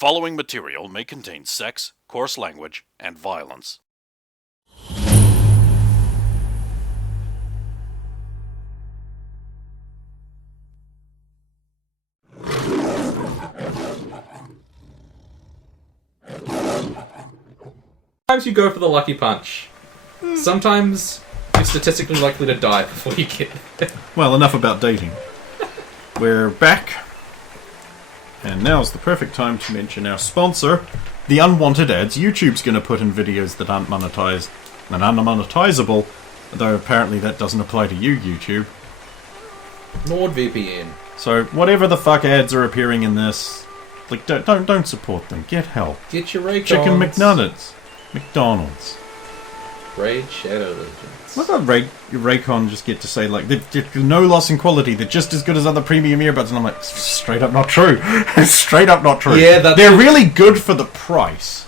following material may contain sex, coarse language, and violence. Sometimes you go for the lucky punch. Sometimes you're statistically likely to die before you get there. Well, enough about dating. We're back. And now's the perfect time to mention our sponsor, the unwanted ads YouTube's going to put in videos that aren't monetized and unmonetizable, though apparently that doesn't apply to you, YouTube. NordVPN. So whatever the fuck ads are appearing in this, like don't support them. Get help. Get your Raycons. Chicken McNuggets. McDonald's. Raid Shadow Legends. What about Raycon just get to say, like, they're no loss in quality, they're just as good as other premium earbuds, and I'm like, straight up not true. Straight up not true. Yeah, they're really good for the price.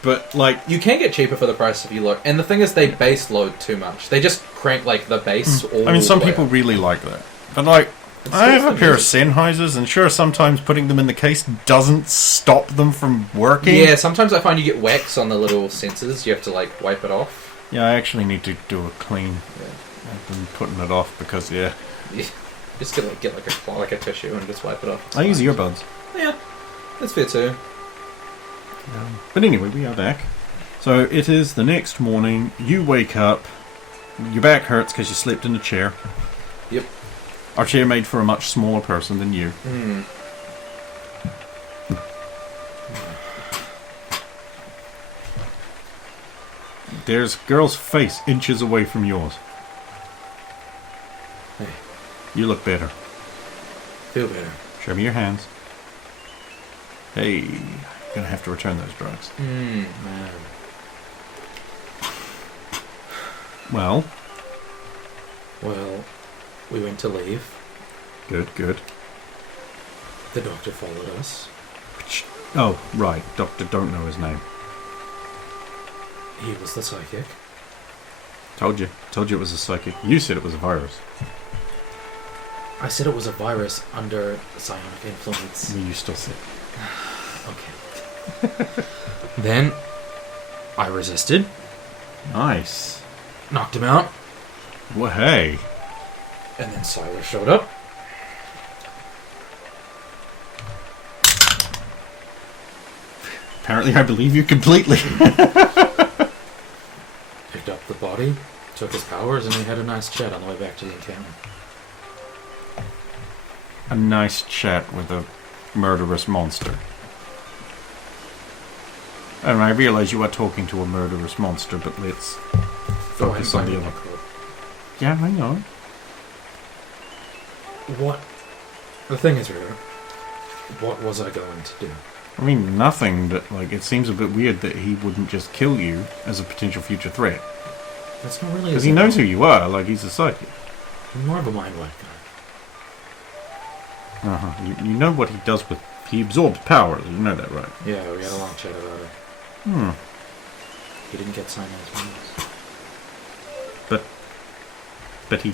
But, like... You can get cheaper for the price if you look. And the thing is, they base load too much. They just crank, like, the bass all I mean, some the way people up. really like that. But, like, I have a pair of Sennheisers, and sure, sometimes putting them in the case doesn't stop them from working. Yeah, sometimes I find you get wax on the little sensors. You have to, like, wipe it off. Yeah, I actually need to do a clean. I've been putting it off because, yeah. Just get like a tissue and just wipe it off. I use earbuds. Yeah, that's fair too. But anyway, we are back. So it is the next morning. You wake up. Your back hurts because you slept in a chair. Yep. Our chair made for a much smaller person than you. There's a girl's face inches away from yours. Hey. You look better. Feel better. Show me your hands. Hey, you're gonna have to return those drugs. Man. Well, we went to leave. good. The doctor followed us. Oh, right. Doctor don't know his name. He was the psychic. Told you it was a psychic. You said it was a virus. I said it was a virus under psionic influence. You still said. Okay. Then, I resisted. Nice. Knocked him out. Well, hey. And then Cyrus showed up. Apparently I believe you completely. Picked up the body, took his powers, and we had a nice chat on the way back to the encampment. A nice chat with a murderous monster. And I realize you are talking to a murderous monster, but let's focus on the other. Yeah, I know. What? The thing is, Ritter, what was I going to do? I mean, nothing, but, like, it seems a bit weird that he wouldn't just kill you as a potential future threat. That's not really... Because he knows who you are, like, he's a psychic. I'm more of a mind-wipe guy. Uh-huh. You know what he does with... He absorbs powers, you know that, right? Yeah, we had a long chat about it. He didn't get Simon's wings. But he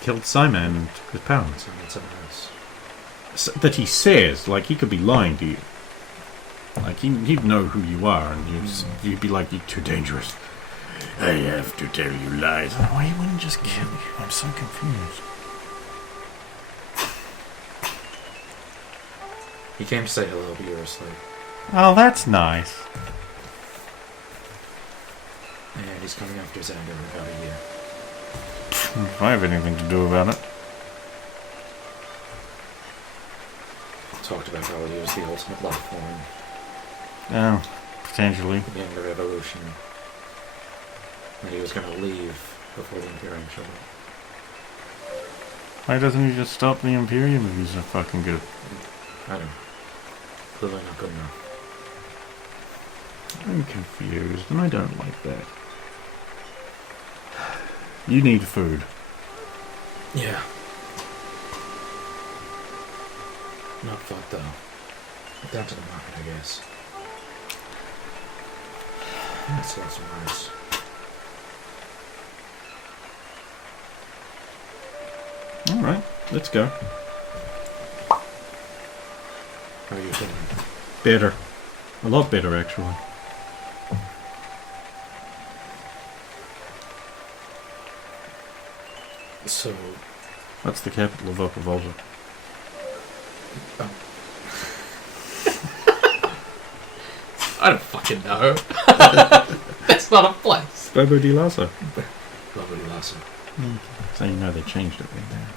killed Simon and took his powers. Simon something else. So, that he says, like, he could be lying to you. Like, he'd know who you are, and you'd be like, you're too dangerous. I have to tell you lies. Why he wouldn't just kill you? I'm so confused. He came to say hello, but you were asleep. Oh, that's nice. And he's coming after Xander in about a year. If I have anything to do about it. Talked about how he was the ultimate life form. Oh, potentially. The end of evolution. That he was going to leave before the Imperium showed up. Why doesn't he just stop the Imperium if he's so fucking good? I don't know. Clearly not good enough. I'm confused, and I don't like that. You need food. Yeah. Not fucked though. Down to the market, I guess. Let's get some rice. Alright, let's go. How are you feeling? Better. A lot better, actually. So... What's the capital of Upper Volta? I don't fucking know. That's not a place. Bobo di Lasso. Bobo di Lasso. So you know they changed it right there.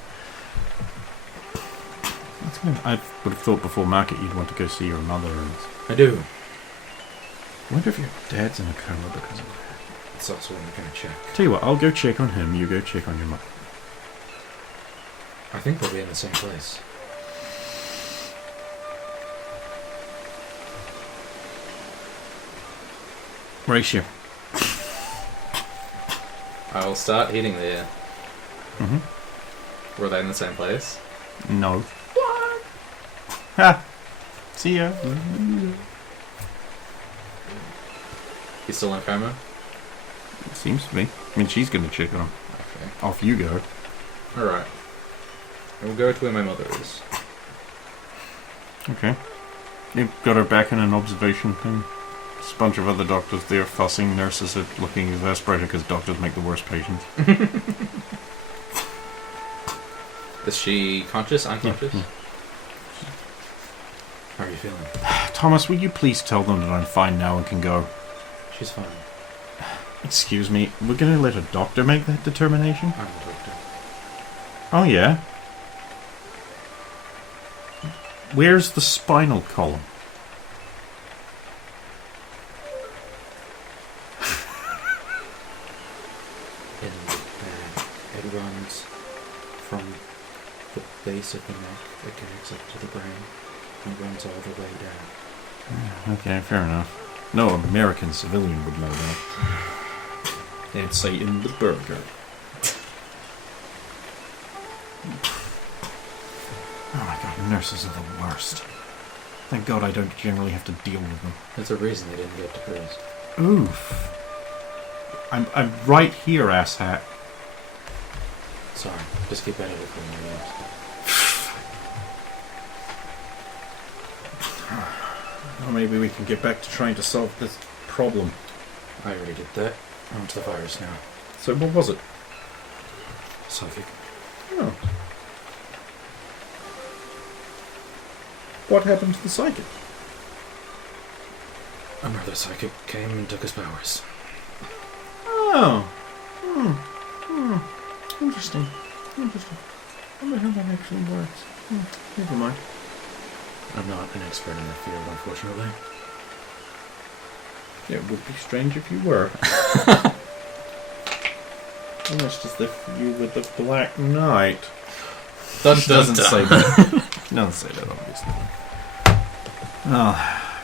That's good. I would have thought before market you'd want to go see your mother. And I do. I wonder if your dad's in a coma because of that. That's also what I'm going to check. Tell you what, I'll go check on him, you go check on your mother. I think they'll be in the same place. Ratio. I will start heading there. Mm-hmm. Were they in the same place? No. What? Ha! See ya. He's still in coma? It seems to be. I mean, she's gonna check on him. Okay. Off you go. Alright. We'll go to where my mother is. Okay. You've got her back in an observation thing. There's a bunch of other doctors there fussing. Nurses are looking exasperated because doctors make the worst patients. Is she conscious? Unconscious? Yeah. How are you feeling? Thomas, will you please tell them that I'm fine now and can go? She's fine. Excuse me, we're gonna let a doctor make that determination? I'm a doctor. Oh, yeah? Where's the spinal column? In the back. It runs from the base of the neck, it connects up to the brain, and runs all the way down. Okay, fair enough. No American civilian would know that. They'd say in the burger. Oh my god, nurses are the worst. Thank god I don't generally have to deal with them. There's a reason they didn't get to cruise. Oof. I'm right here, asshat. Sorry, just keep at it for my ears. Well, maybe we can get back to trying to solve this problem. I already did that. On to the virus now. So what was it? Psychic. Oh. What happened to the psychic? Another psychic came and took his powers. Oh. Interesting. Interesting. I wonder how that actually works. Never mind. I'm not an expert in that field, unfortunately. Yeah, it would be strange if you were. Almost as if you were the Black Knight. Doesn't say that. Doesn't say that, obviously. Well,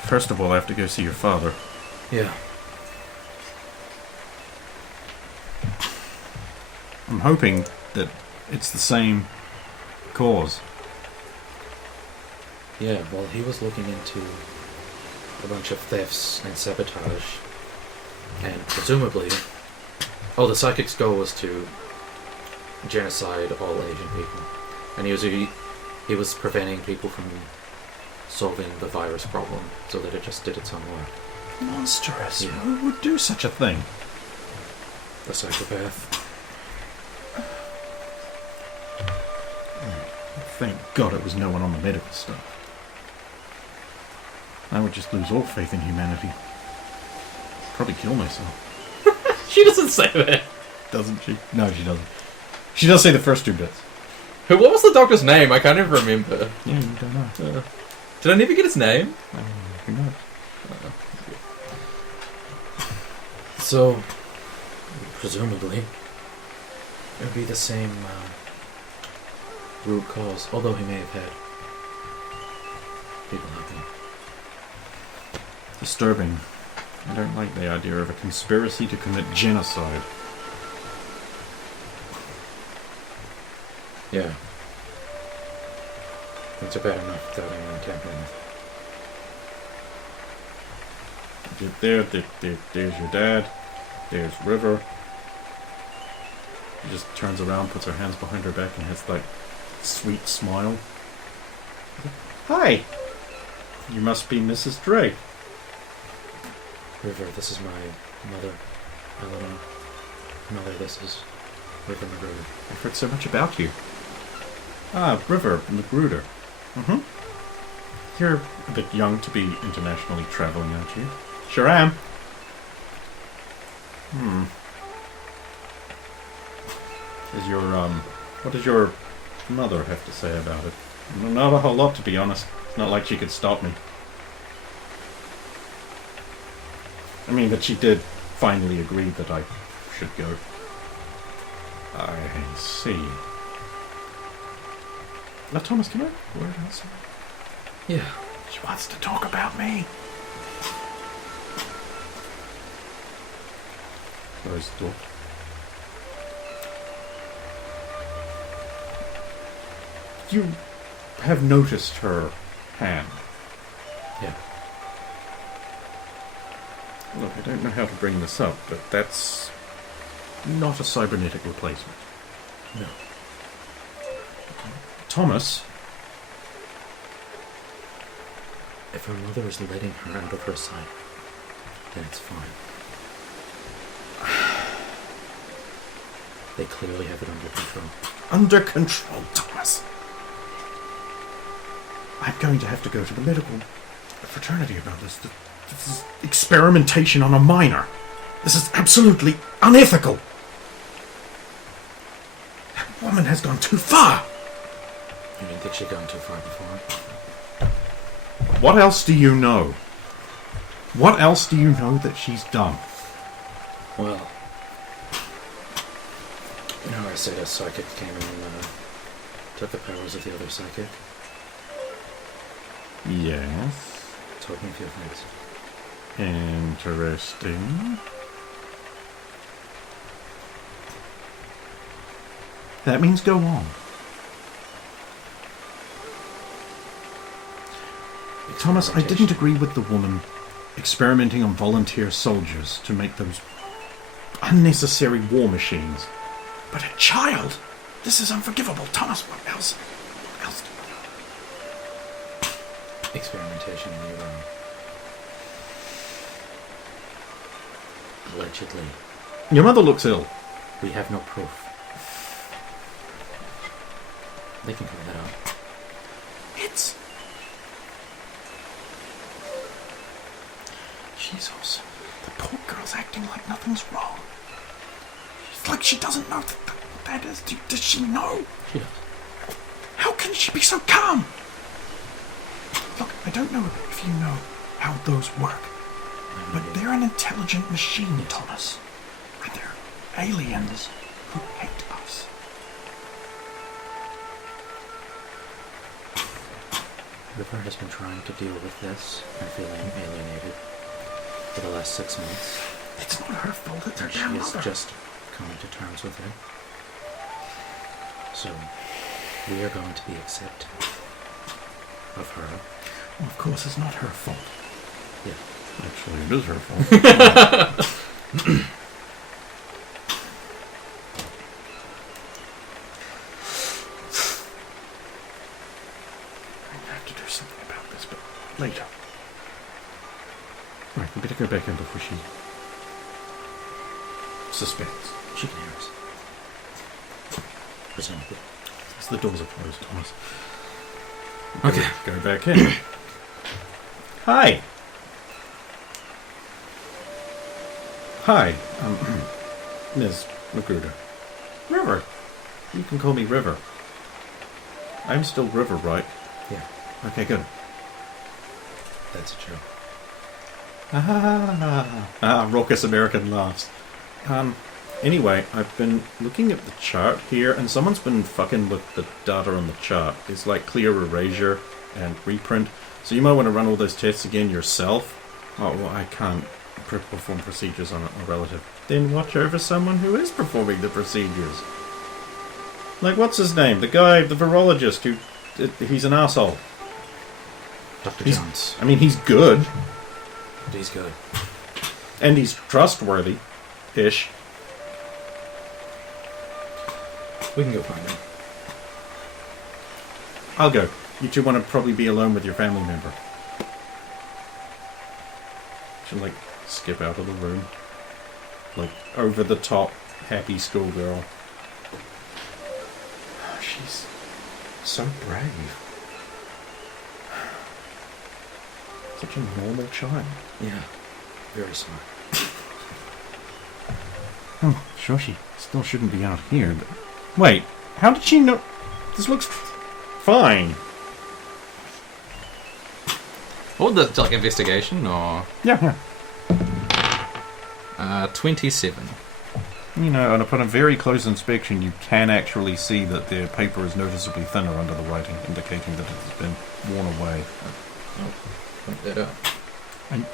first of all, I have to go see your father. Yeah. I'm hoping that it's the same cause. Yeah, well, he was looking into a bunch of thefts and sabotage, and presumably, the psychic's goal was to genocide all Asian people, and he was preventing people from solving the virus problem, so that it just did its own work. Monstrous. Yeah. Who would do such a thing? The psychopath. Thank God it was no one on the medical staff. I would just lose all faith in humanity. Probably kill myself. She doesn't say that. Doesn't she? No, she doesn't. She does say the first two bits. What was the doctor's name? I can't even remember. Yeah, you don't know. Did I never get his name? Who knows? So, presumably, it would be the same root cause, although he may have had people helping. Disturbing. I don't like the idea of a conspiracy to commit genocide. Yeah. Things are bad enough without anyone tampering with. There's your dad. There's River. She just turns around, puts her hands behind her back, and has that sweet smile. Hi. You must be Mrs. Drake. River, this is my mother, Eleanor. Mother, this is River Magruder. I've heard so much about you. Ah, River Magruder. Mm-hmm. You're a bit young to be internationally traveling, aren't you? Sure am. What does your mother have to say about it? Not a whole lot, to be honest. It's not like she could stop me. I mean, but she did finally agree that I should go. I see. Now, Thomas, can I have a word outside? Yeah. She wants to talk about me. Close the door. You have noticed her hand. Yeah. Look, I don't know how to bring this up, but that's not a cybernetic replacement. No. Thomas? If her mother is letting her out of her sight, then it's fine. They clearly have it under control. Under control, Thomas. I'm going to have to go to the medical fraternity about this. This is experimentation on a minor. This is absolutely unethical. That woman has gone too far. You didn't think she'd gone too far before? What else do you know? What else do you know that she's done? Well, you know, I said a psychic came in and took the powers of the other psychic. Yes. Told me a few things. Interesting. That means go on. Thomas, I didn't agree with the woman experimenting on volunteer soldiers to make those unnecessary war machines. But a child? This is unforgivable. Thomas, what else? What else? Experimentation in Iran. Allegedly. Your mother looks ill. We have no proof. They can clear that up. It's... She's also... The poor girl's acting like nothing's wrong. It's like she doesn't know what that is. Does she know? She does. How can she be so calm? Look, I don't know if you know how those work, but they're an intelligent machine, Thomas. And they're aliens who hate us. River has been trying to deal with this and feeling alienated for the last 6 months. It's not her fault that they're And she down is with her. just coming to terms with it. So, we are going to be accepting of her. Well, of course, it's not her fault. Yeah. Actually, it is her fault. I have to do something about this, but later. Right, we better go back in before she suspects. She can hear us. Presumably. So the doors are closed, Thomas. Okay. Go back in. Hi. Hi, Ms. Magruder. River. You can call me River. I'm still River, right? Yeah, Okay, good. that's a joke. Raucous American laughs. Anyway, I've been looking at the chart here, and someone's been fucking with the data on the chart. It's like clear erasure and reprint. So you might want to run all those tests again yourself. Oh, well, I can't perform procedures on a relative. Then watch over someone who is performing the procedures. Like, what's his name? The guy, the virologist who... he's an asshole. Dr. He's- Jones. I mean, he's good. He's good. And he's trustworthy. Ish. We can go find him. I'll go. You two want to probably be alone with your family member. She'll, like, skip out of the room. Like, over the top, happy schoolgirl. She's so brave. Such a normal child. Yeah, very smart. Oh, sure she still shouldn't be out here, but... Wait, how did she know... This looks fine. What was the, like, investigation, or... Yeah. 27. You know, and upon a very close inspection, you can actually see that the paper is noticeably thinner under the writing, indicating that it has been worn away. Point that up.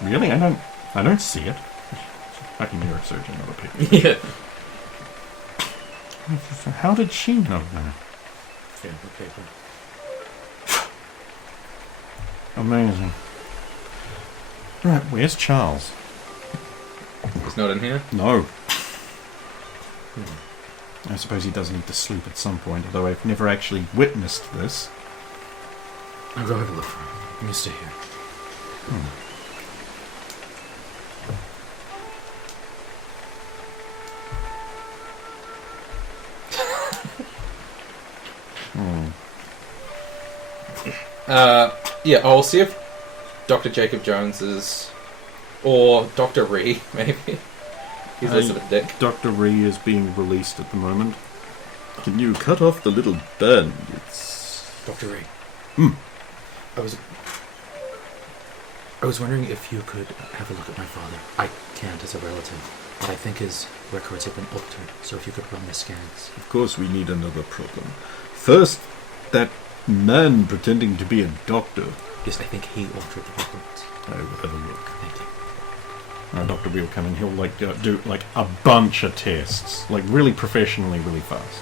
Really? I don't see it. Fucking neurosurgeon, not a paper. Yeah. So how did she know that? Yeah, the paper. Amazing. Right, where's Charles? He's not in here? No. I suppose he does need to sleep at some point, although I've never actually witnessed this. I'll go have a look for him. You stay here. Yeah, I'll see if Dr. Jacob Jones is... Or Dr. Ree, maybe. He's less of a dick. Dr. Ree is being released at the moment. Can you cut off the little bandits? Dr. Ray. Hmm. I was wondering if you could have a look at my father. I can't as a relative, but I think his records have been altered, so if you could run the scans. Of course we need another problem. First, that man pretending to be a doctor. Yes, I think he altered the records. I will have a look. Thank you. Dr. Ree will come in, he'll like do like a bunch of tests. Like really professionally, really fast.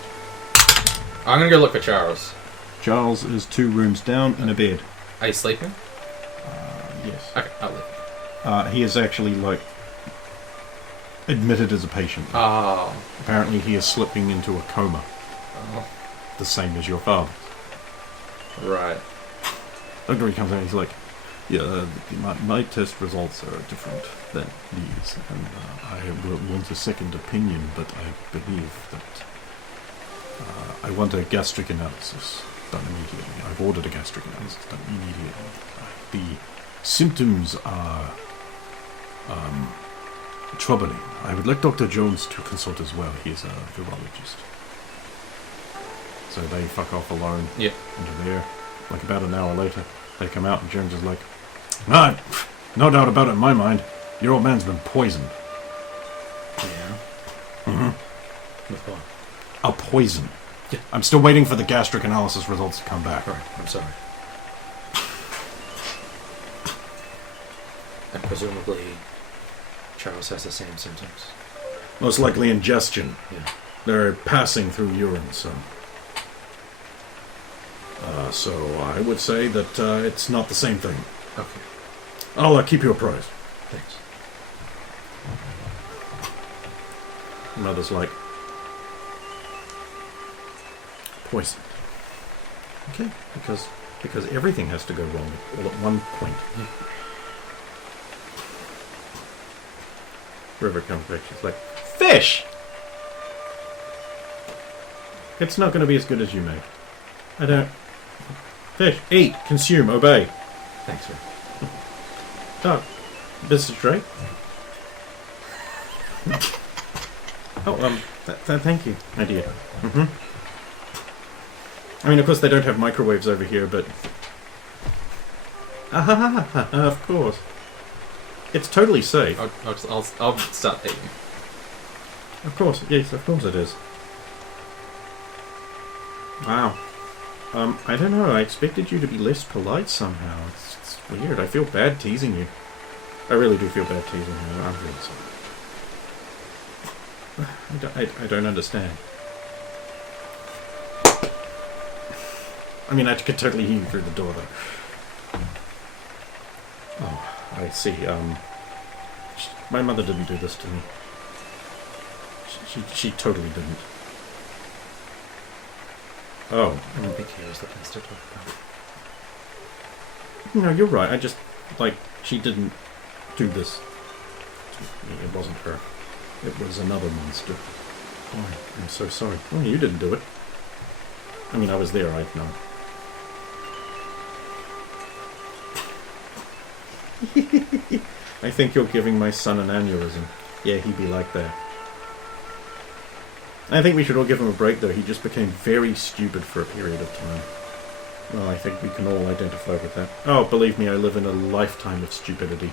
I'm gonna go look for Charles. Charles is 2 rooms down in a bed. Are you sleeping? Yes. Okay, I'll leave. He is actually like admitted as a patient. Oh. Apparently he is slipping into a coma. Oh. The same as your father. Right. Dr. Ree comes in and he's like, yeah, my test results are different than these, and I want a second opinion, but I believe that I want a gastric analysis done immediately. I've ordered a gastric analysis done immediately. The symptoms are troubling. I would like Dr. Jones to consult as well. He is a virologist. So they fuck off alone Yeah. into there. Like about an hour later, they come out and Jones is like, "Ah, no doubt about it in my mind. Your old man's been poisoned." Yeah? Mm-hmm. With what? A poison. Yeah. I'm still waiting for the gastric analysis results to come back. Alright, I'm sorry. And presumably, Charles has the same symptoms. Most likely ingestion. Yeah. They're passing through urine, so... so I would say that it's not the same thing. Okay, I'll keep you apprised. thanks. Mother's like... Poison. Okay, because everything has to go wrong all at one point. Yeah. River comes back, she's like, "Fish! It's not going to be as good as you make. I don't... Fish, eat, consume, obey." Thanks, sir. Oh, business straight? Oh, thank you, my dear. Mm-hmm. I mean, of course they don't have microwaves over here, but... of course. It's totally safe. I'll start eating. Of course, yes, of course it is. Wow. I don't know, I expected you to be less polite somehow. It's weird, I feel bad teasing you. I really do feel bad teasing you, I'm really sorry. I don't understand. I mean, I could totally hear you through the door, though. Oh, I see, my mother didn't do this to me. She totally didn't. Oh. I don't think here is the place to talk about. No, you're right. I just, like, she didn't do this It wasn't her. It was another monster. Oh, I'm so sorry. Oh, you didn't do it. I mean, I was there, I'd know. I think you're giving my son an aneurysm. Yeah, he'd be like that. I think we should all give him a break, though. He just became very stupid for a period of time. Well, I think we can all identify with that. Oh, believe me, I live in a lifetime of stupidity.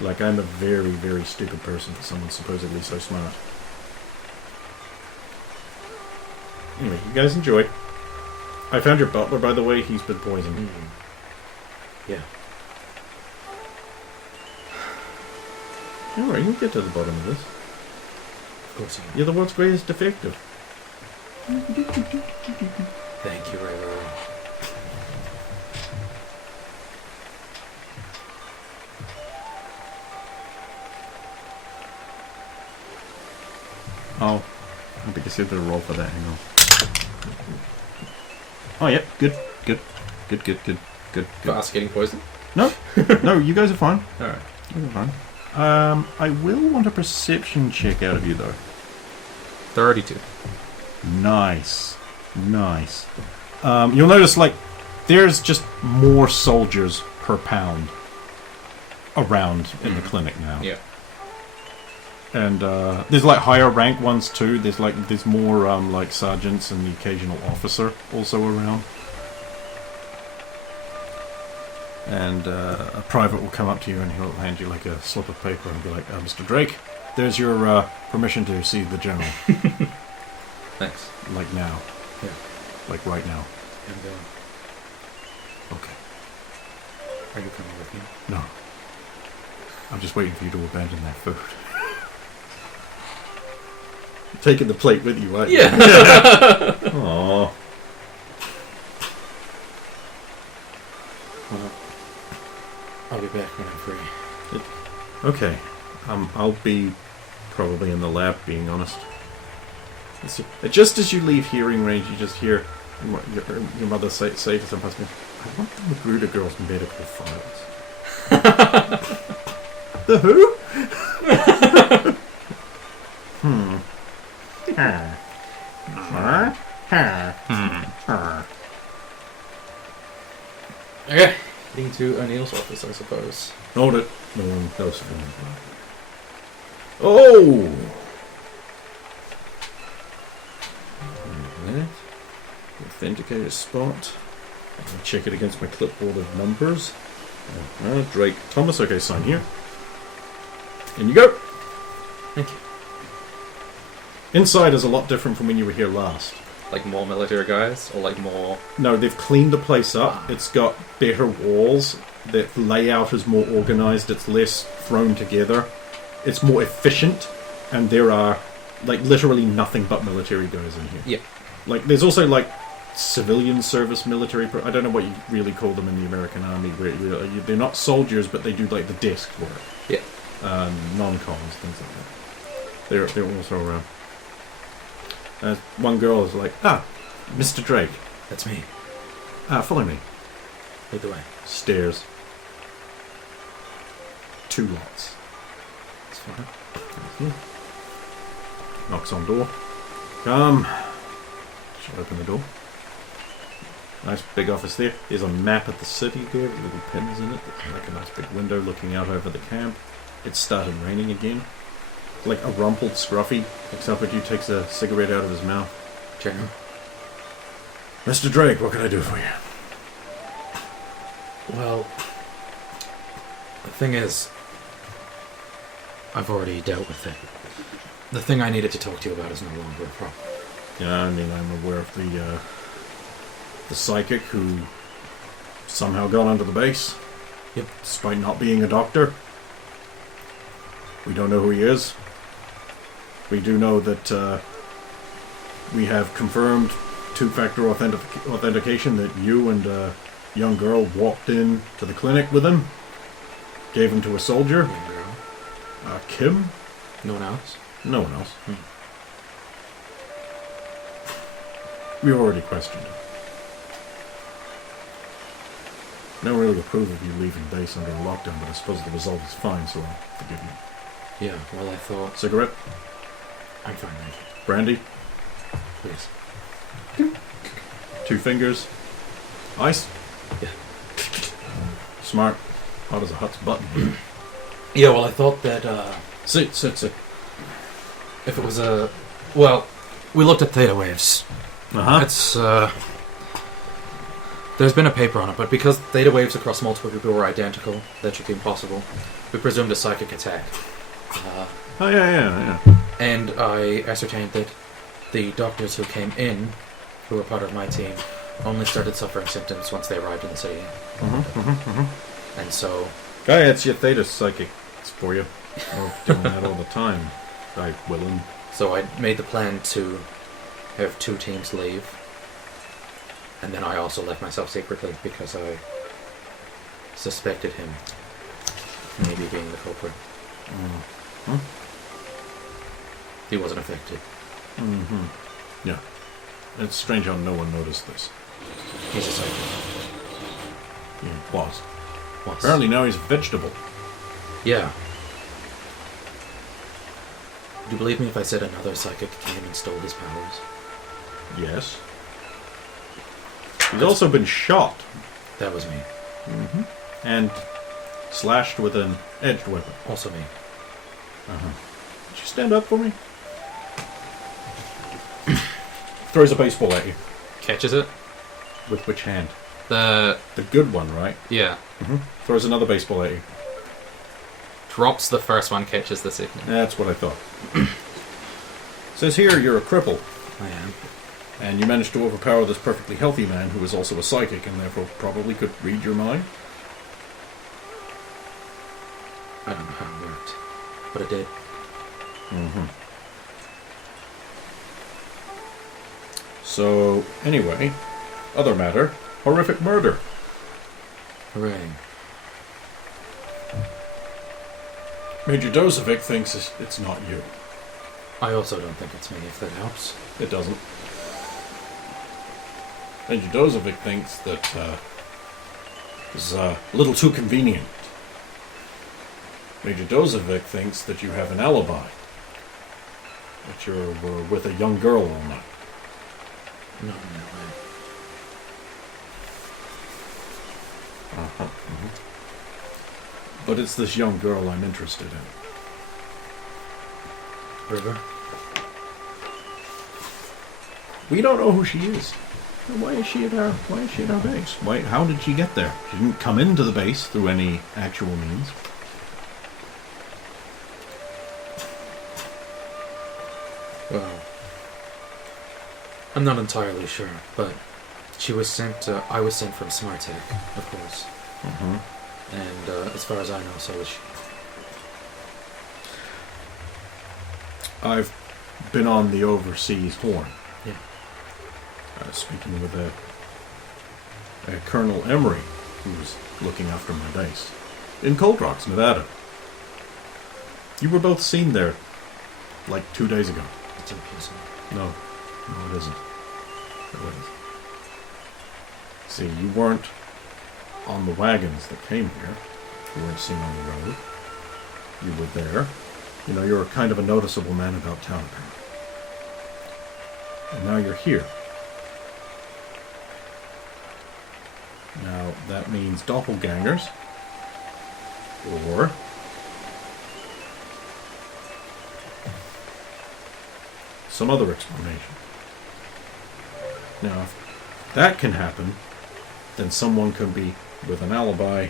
Like, I'm a very, very stupid person for someone supposedly so smart. Anyway, you guys enjoy. I found your butler, by the way. He's been poisoned. Yeah. Alright, you'll get to the bottom of this. Of course you You're the world's greatest detective. Thank you, Ray. Oh, I think I see the roll for that. Hang on. Oh, yeah. Good. For us getting poisoned? No, no, you guys are fine. Alright. You guys are fine. I will want a perception check out of you, though. 32. Nice. You'll notice, like, there's just more soldiers per pound around in the clinic now. Yeah. And there's like higher ranked ones too. There's more like sergeants and the occasional officer also around. And a private will come up to you and he'll hand you like a slip of paper and be like, "Mr. Drake, there's your permission to see the general." Thanks. Like now. Yeah. Like right now. And, Okay. are you coming with me? No. I'm just waiting for you to abandon that food. Taking the plate with you, aren't you? Yeah. Aww. Well, I'll be back when I'm free. Okay. I'll be probably in the lab, being honest. Just as you leave hearing range, you just hear your mother say to some husband, "I want the Magruder girl's medical files." The who? Okay. Heading to O'Neill's office, I suppose. Hold it. No one else. Oh! Wait a minute. Authenticator spot. I'll check it against my clipboard of numbers. Drake Thomas. Okay, sign here. In you go. Thank you. Inside is a lot different from when you were here last. Like more military guys? Or like more... No, they've cleaned the place up. It's got better walls. The layout is more organised. It's less thrown together. It's more efficient. And there are, like, literally nothing but military guys in here. Yeah. Like, there's also, like, civilian service military... I don't know what you really call them in the American Army. Where they're not soldiers, but they do, like, the desk work. Yeah. Non-coms, things like that. They're also around. One girl is like, Mr. Drake. That's me. Follow me. Lead the way. Stairs. 2 lots. It's fine. Knocks on door. Come. She'll open the door. Nice big office there. There's a map of the city there with little pins in it. Like a nice big window looking out over the camp. It started raining again. Like a rumpled scruffy looks up at you, takes a cigarette out of his mouth. General. Mr. Drake, what can I do for you? Well, the thing is, I've already dealt with it. The thing I needed to talk to you about is no longer a problem. Yeah, I mean, I'm aware of the psychic who somehow got onto the base. Yep. Despite not being a doctor. We don't know who he is. We do know that we have confirmed 2-factor authentication that you and a young girl walked in to the clinic with him. Gave him to a soldier. Young girl. Kim? No one else? No one else. We already questioned him. No really approve of you leaving base under a lockdown, but I suppose the result is fine, so I'll forgive you. Yeah, well, I thought... Cigarette? I'm fine, thank you. Brandy? Please. 2 fingers? Ice? Yeah. Smart. Hot as a hut's button. Yeah, well, I thought that, Sit. if it was a... Well, we looked at theta waves. Uh-huh. It's, there's been a paper on it, but because theta waves across multiple people were identical, that should be impossible. We presumed a psychic attack. Oh, yeah. And I ascertained that the doctors who came in, who were part of my team, only started suffering symptoms once they arrived in the city. And so... Guy, it's your theta psychics for you. We're doing that all the time. Guy Willen. So I made the plan to have 2 teams leave. And then I also left myself secretly because I suspected him maybe being the culprit. He wasn't affected. Yeah. It's strange how no one noticed this. He's a psychic. Yeah, was. Was. Apparently now he's a vegetable. Yeah. Do you believe me if I said another psychic came and stole his powers? Yes. He's also been shot. That was me. And slashed with an edged weapon. Also me. Would you stand up for me? Throws a baseball at you. Catches it? With which hand? The... The good one, right? Yeah. Throws another baseball at you. Drops the first one, catches the second. That's what I thought. Says here you're a cripple. I am. And you managed to overpower this perfectly healthy man who is also a psychic and therefore probably could read your mind. I don't know how it worked, but it did. So, anyway, other matter, horrific murder. Hooray. Major Dozovic thinks it's not you. I also don't think it's me, if that helps. It doesn't. Major Dozovic thinks that is a little too convenient. Major Dozovic thinks that you have an alibi. That you were with a young girl all night. No, no way. But it's this young girl I'm interested in. River? We don't know who she is. Why is she at our base? How did she get there? She didn't come into the base through any actual means. Well, I'm not entirely sure, but she was sent. I was sent from Smartech, of course. And as far as I know, so was she. I've been on the overseas horn. Yeah. Speaking with a Colonel Emery, who's looking after my base in Cold Rocks, Nevada. You were both seen there like 2 days ago. It's impossible. No, it isn't. It isn't. See, you weren't on the wagons that came here. You weren't seen on the road. You were there. You know, you're kind of a noticeable man about town, apparently. And now you're here. Now, that means doppelgangers. Or some other explanation. Now, if that can happen, then someone can be with an alibi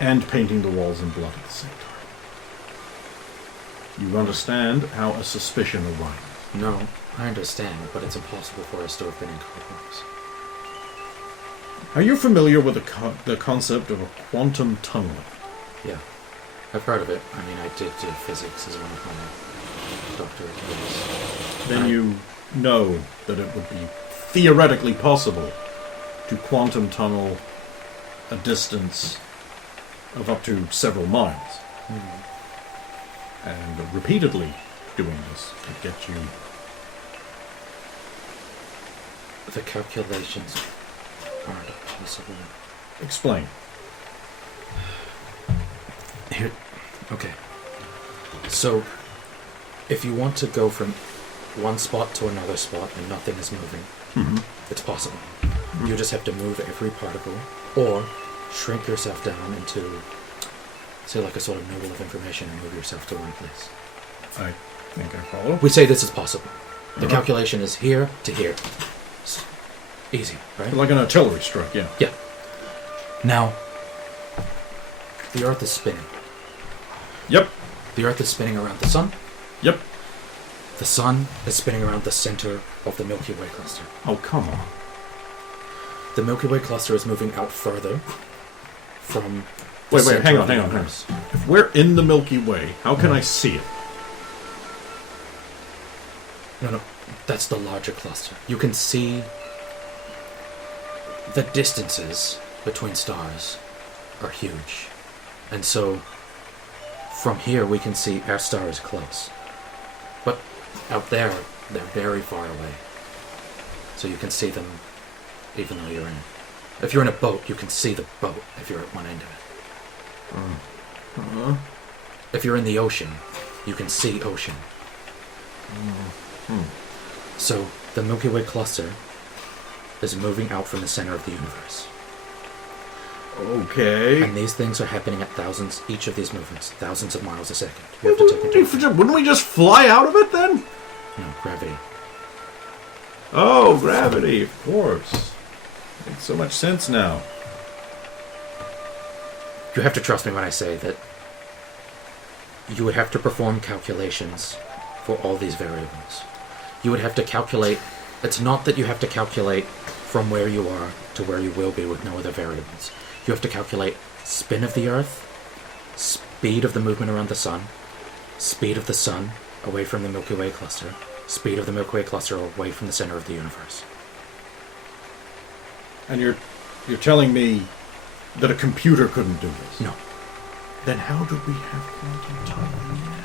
and painting the walls in blood at the same time. You understand how a suspicion arises? No, I understand, but it's impossible for us to have been in Cold Rocks. Are you familiar with the concept of a quantum tunnel? Yeah, I've heard of it. I mean, I did physics as one of my doctorate years. Then you know that it would be theoretically possible to quantum tunnel a distance of up to several miles. And repeatedly doing this could get you... The calculations aren't possible. Explain. Here, okay. So, if you want to go from one spot to another spot and nothing is moving, it's possible. You just have to move every particle, or shrink yourself down into, say, like a sort of noodle of information and move yourself to one place. I think I follow. We say this is possible. The calculation is here to here. It's easy, right? Like an artillery strike, yeah. Yeah. Now, the Earth is spinning. Yep. The Earth is spinning around the Sun. Yep. The Sun is spinning around the center of the Milky Way cluster. Oh, come on. The Milky Way cluster is moving out further from the Wait, center hang of on, the hang on. universe. If we're in the Milky Way, how can I see it? No, that's the larger cluster. You can see the distances between stars are huge. And so, from here we can see our star is close. But out there, they're very far away. So you can see them even though you're in... If you're in a boat, you can see the boat if you're at one end of it. If you're in the ocean, you can see ocean. So, the Milky Way cluster is moving out from the center of the universe. Okay. And these things are happening at thousands, each of these movements, thousands of miles a second. You have to take into account. Wouldn't we just fly out of it then? No, gravity. Oh, gravity, of course. Makes so much sense now. You have to trust me when I say that you would have to perform calculations for all these variables. You would have to calculate... It's not that you have to calculate from where you are to where you will be with no other variables. You have to calculate spin of the Earth, speed of the movement around the Sun, speed of the Sun away from the Milky Way cluster, speed of the Milky Way cluster away from the center of the universe. And you're telling me that a computer couldn't do this? No. Then how do we have quantum time?